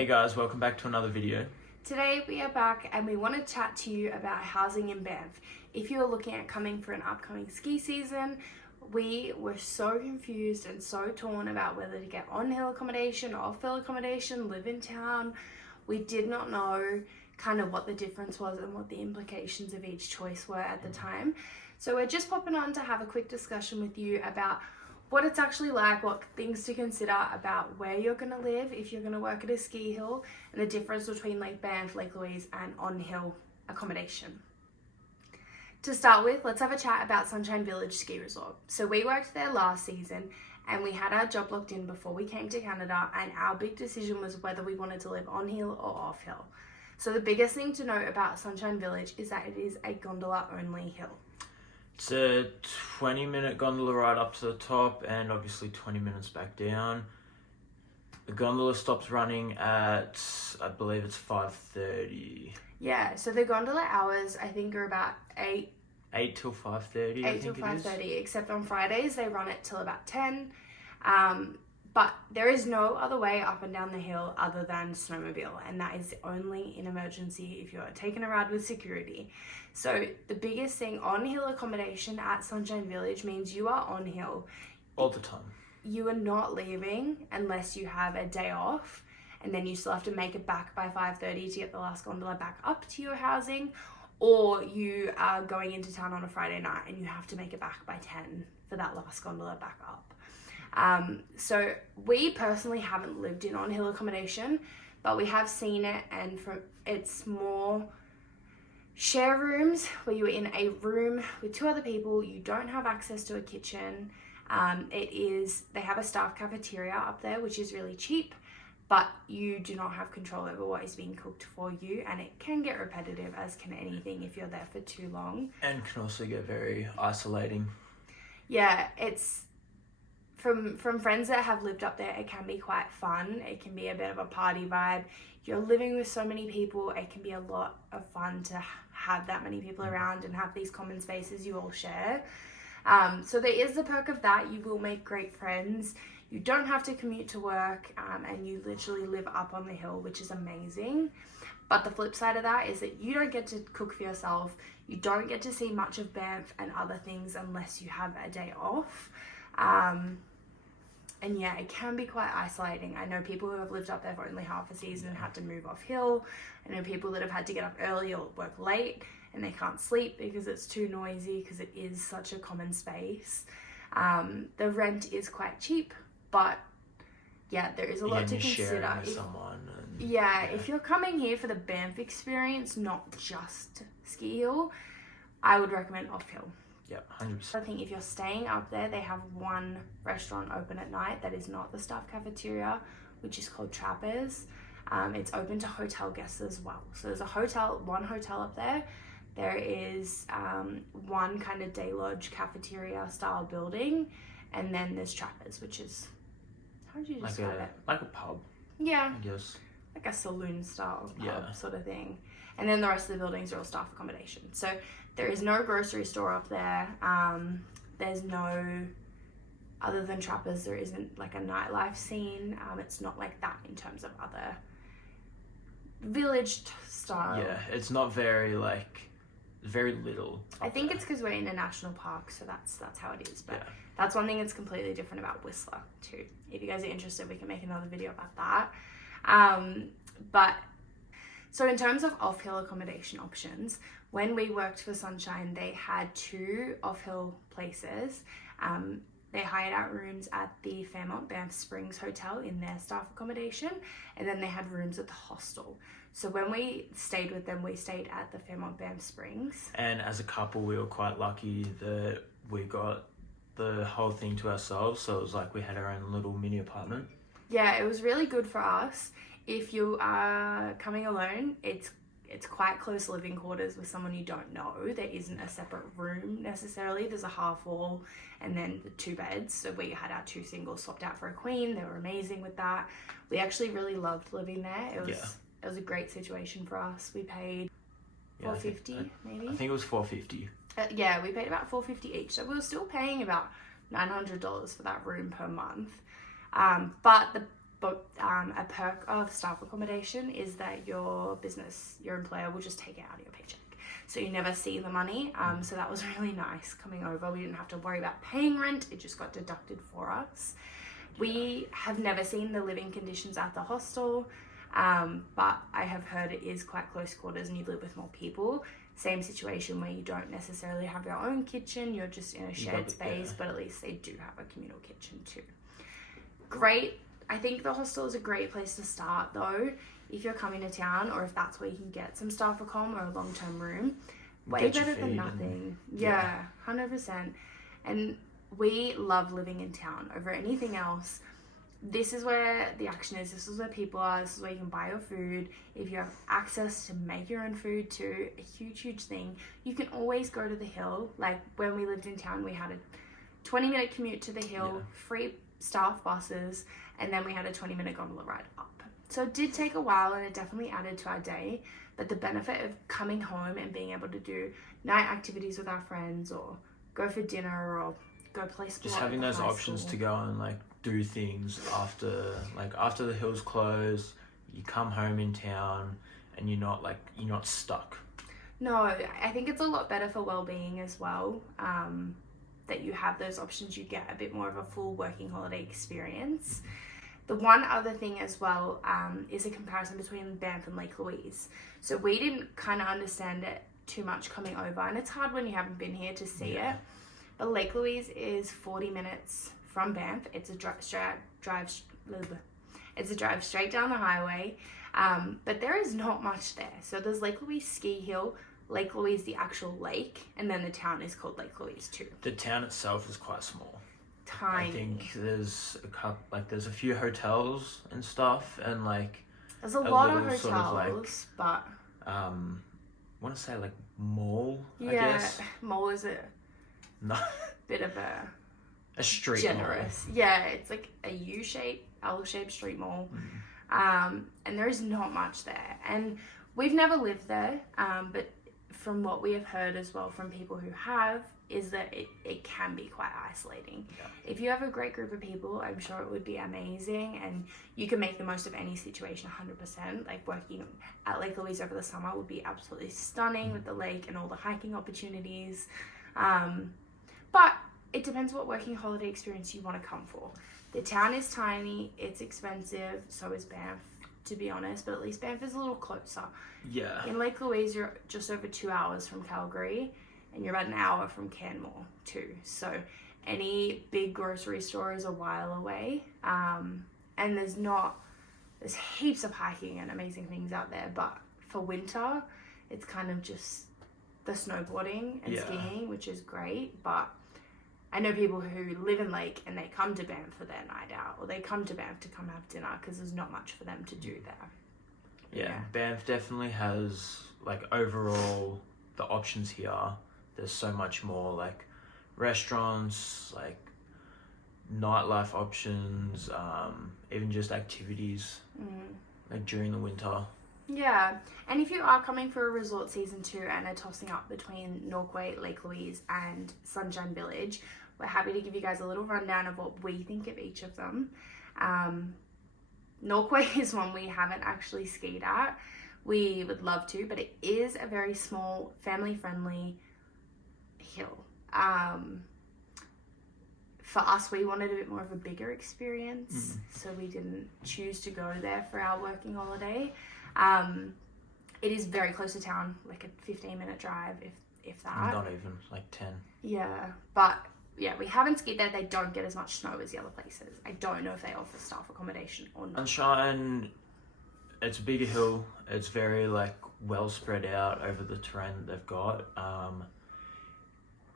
Hey guys, welcome back to another video. Today we are back and we want to chat to you about housing in Banff. If you're looking at coming for an upcoming ski season, we were so confused and so torn about whether to get on hill accommodation, off hill accommodation, live in town. We did not know kind of what the difference was and what the implications of each choice were at the time. So we're just popping on to have a quick discussion with you about what it's actually like, what things to consider about where you're going to live if you're going to work at a ski hill, and the difference between Lake Banff, Lake Louise and on-hill accommodation. To start with, let's have a chat about Sunshine Village Ski Resort. So we worked there last season and we had our job locked in before we came to Canada, and our big decision was whether we wanted to live on hill or off hill. So the biggest thing to note about Sunshine Village is that it is a gondola only hill. It's a 20-minute gondola ride up to the top and obviously 20 minutes back down. The gondola stops running at, I believe it's 5:30. Yeah, so the gondola hours I think are about 8 till 5:30. 8 till 5:30, except on Fridays they run it till about 10. But there is no other way up and down the hill other than snowmobile, and that is only in emergency if you're taking a ride with security. So the biggest thing, on hill accommodation at Sunshine Village means you are on hill all the time. You are not leaving unless you have a day off, and then you still have to make it back by 5:30 to get the last gondola back up to your housing, or you are going into town on a Friday night and you have to make it back by 10 for that last gondola back up. So we personally haven't lived in on hill accommodation, but we have seen it, and it's more share rooms where you're in a room with two other people. You don't have access to a kitchen. They have a staff cafeteria up there, which is really cheap, but you do not have control over what is being cooked for you, and it can get repetitive, as can anything if you're there for too long. And can also get very isolating. Yeah, it's from friends that have lived up there, it can be quite fun. It can be a bit of a party vibe. You're living with so many people, it can be a lot of fun to have that many people around and have these common spaces you all share. So there is the perk of that. You will make great friends. You don't have to commute to work, and you literally live up on the hill, which is amazing. But the flip side of that is that you don't get to cook for yourself. You don't get to see much of Banff and other things unless you have a day off. And yeah, it can be quite isolating. I know people who have lived up there for only half a season and had to move off hill. I know people that have had to get up early or work late and they can't sleep because it's too noisy, because it is such a common space. The rent is quite cheap, but yeah, there is a lot to consider. Sharing with someone. If you're coming here for the Banff experience, not just ski hill, I would recommend off hill. Yeah, 100%. I think if you're staying up there, they have one restaurant open at night that is not the staff cafeteria, which is called Trappers. It's open to hotel guests as well. So there's one hotel up there. There is one kind of day lodge cafeteria style building, and then there's Trappers, which is, how would you describe it? Like a pub. Yeah. I guess. Like a saloon style pub sort of thing. And then the rest of the buildings are all staff accommodation. So there is no grocery store up there. There's no, other than Trappers, there isn't like a nightlife scene. It's not like that in terms of other village style. Yeah, it's not very very little. I think it's because we're in a national park, so that's how it is. But that's one thing that's completely different about Whistler too. If you guys are interested, we can make another video about that. So in terms of off-hill accommodation options, when we worked for Sunshine, they had two off-hill places. They hired out rooms at the Fairmont Banff Springs Hotel in their staff accommodation, and then they had rooms at the hostel. So when we stayed with them, we stayed at the Fairmont Banff Springs. And as a couple, we were quite lucky that we got the whole thing to ourselves. So it was like we had our own little mini apartment. Yeah, it was really good for us. If you are coming alone, it's quite close living quarters with someone you don't know. There isn't a separate room necessarily. There's a half wall and then the two beds. So we had our two singles swapped out for a queen. They were amazing with that. We actually really loved living there. It was a great situation for us. We paid $450 maybe. I think it was $450. We paid about $450 each. So we were still paying about $900 for that room per month. But But a perk of staff accommodation is that your employer will just take it out of your paycheck. So you never see the money. So that was really nice coming over. We didn't have to worry about paying rent. It just got deducted for us. We have never seen the living conditions at the hostel, but I have heard it is quite close quarters and you live with more people. Same situation where you don't necessarily have your own kitchen, you're just in a shared space, but at least they do have a communal kitchen too. Great. I think the hostel is a great place to start though, if you're coming to town or if that's where you can get some staff accom or a long-term room. Way better than nothing. Yeah, 100%. And we love living in town over anything else. This is where the action is. This is where people are. This is where you can buy your food. If you have access to make your own food too, a huge thing. You can always go to the hill. Like when we lived in town, we had a 20-minute commute to the hill, free staff buses, and then we had a 20-minute gondola ride up. So it did take a while and it definitely added to our day. But the benefit of coming home and being able to do night activities with our friends or go for dinner or go play sport. Just having those options to go and like do things after the hills close, you come home in town and you're not stuck. No, I think it's a lot better for well-being as well, that you have those options. You get a bit more of a full working holiday experience. The one other thing as well is a comparison between Banff and Lake Louise. So we didn't kind of understand it too much coming over, and it's hard when you haven't been here to see it. But Lake Louise is 40 minutes from Banff. It's a drive straight down the highway, but there is not much there. So there's Lake Louise Ski Hill, Lake Louise the actual lake, and then the town is called Lake Louise too. The town itself is quite small. Tiny. I think there's a few hotels and stuff, and there's a lot of hotels, sort of but I want to say mall. Yeah, I guess. mall is a bit of a street generous mall. Yeah, it's like a U-shaped, L-shaped street mall. And there is not much there, and we've never lived there, but from what we have heard as well from people who have, is that it can be quite isolating. If you have a great group of people, I'm sure it would be amazing, and you can make the most of any situation 100%. Like working at Lake Louise over the summer would be absolutely stunning with the lake and all the hiking opportunities. But it depends what working holiday experience you want to come for. The town is tiny, it's expensive, so is Banff, to be honest, but at least Banff is a little closer. Yeah. In Lake Louise, you're just over 2 hours from Calgary, and you're about an hour from Canmore too. So any big grocery store is a while away. And there's heaps of hiking and amazing things out there, but for winter, it's kind of just the snowboarding and skiing, which is great. But I know people who live in Lake and they come to Banff for their night out, or they come to Banff to come have dinner because there's not much for them to do there. Yeah, Banff definitely has, overall, the options here. There's so much more, restaurants, nightlife options, even just activities, during the winter. Yeah, and if you are coming for a resort season too and are tossing up between Norquay, Lake Louise and Sunshine Village, we're happy to give you guys a little rundown of what we think of each of them. Norquay is one we haven't actually skied at. We would love to, but it is a very small, family-friendly hill. For us, we wanted a bit more of a bigger experience, so we didn't choose to go there for our working holiday. It is very close to town, a 15-minute drive, if that. Not even, 10. Yeah, but yeah, we haven't skied there. They don't get as much snow as the other places. I don't know if they offer staff accommodation or not. Sunshine, it's a bigger hill. It's very, well spread out over the terrain that they've got.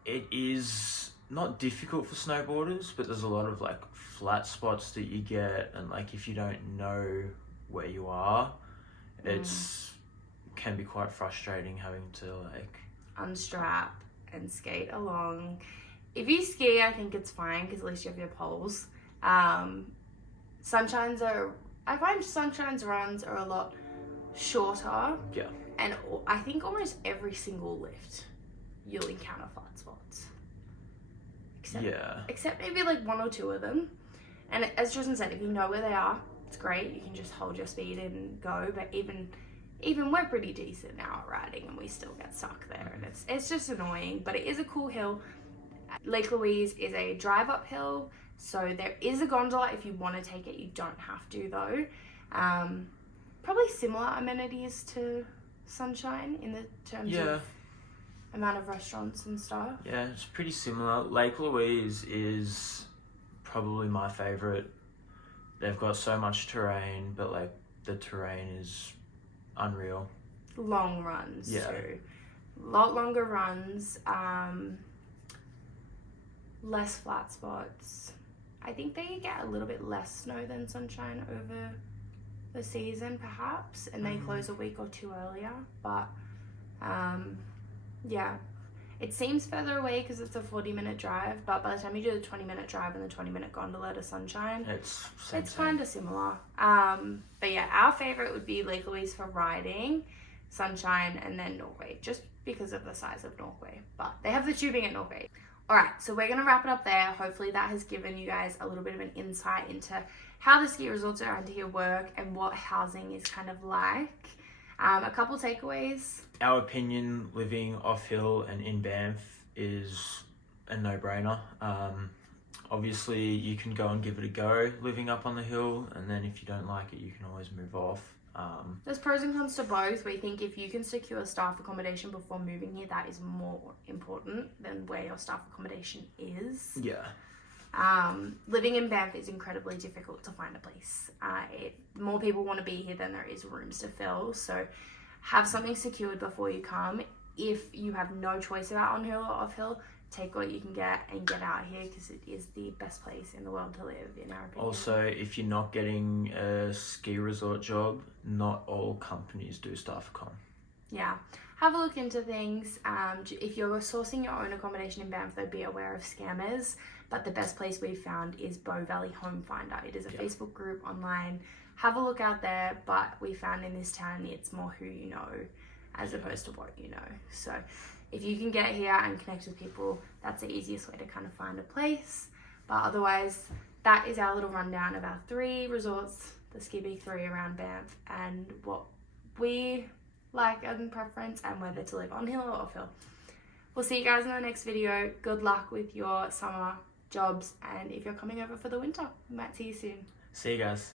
It is not difficult for snowboarders, but there's a lot of, flat spots that you get, and, if you don't know where you are, can be quite frustrating having to unstrap and skate along. If you ski, I think it's fine because at least you have your poles. I find Sunshine's runs are a lot shorter. Yeah. And I think almost every single lift you'll encounter flat spots. Except maybe 1 or 2 of them. And as Tristan said, if you know where they are, it's great. You can just hold your speed and go. But even we're pretty decent now at riding, and we still get stuck there, and it's just annoying. But it is a cool hill. Lake Louise is a drive up hill, so there is a gondola if you want to take it. You don't have to though. Probably similar amenities to Sunshine in the terms of amount of restaurants and stuff. Yeah, it's pretty similar. Lake Louise is probably my favourite. They've got so much terrain, but like the terrain is unreal. Long runs too. A lot longer runs. Less flat spots. I think they get a little bit less snow than Sunshine over the season perhaps, and they close a week or two earlier, but yeah, it seems further away because it's a 40-minute drive, but by the time you do the 20-minute drive and the 20-minute gondola to Sunshine, it's kind of similar. But yeah, our favorite would be Lake Louise for riding, Sunshine, and then Norquay, just because of the size of Norquay, but they have the tubing at Norquay. Alright, so we're going to wrap it up there. Hopefully that has given you guys a little bit of an insight into how the ski resorts around here work and what housing is kind of like. A couple takeaways. Our opinion, living off hill and in Banff is a no-brainer. Obviously you can go and give it a go living up on the hill, and then if you don't like it you can always move off. There's pros and cons to both. We think if you can secure staff accommodation before moving here, that is more important than where your staff accommodation is. Yeah. Living in Banff is incredibly difficult to find a place. More people want to be here than there is rooms to fill, so have something secured before you come. If you have no choice about on hill or off hill, take what you can get and get out here, because it is the best place in the world to live, in our opinion. Also, if you're not getting a ski resort job, not all companies do staff accom. Yeah, have a look into things. If you're sourcing your own accommodation in Banff, though, be aware of scammers. But the best place we've found is Bow Valley Home Finder. It is a Facebook group online. Have a look out there, but we found in this town it's more who you know as opposed to what you know. So if you can get here and connect with people, that's the easiest way to kind of find a place. But otherwise, that is our little rundown of our 3 resorts, the Ski Big 3 around Banff, and what we like and preference, and whether to live on hill or off hill. We'll see you guys in the next video. Good luck with your summer jobs, and if you're coming over for the winter, we might see you soon. See you guys.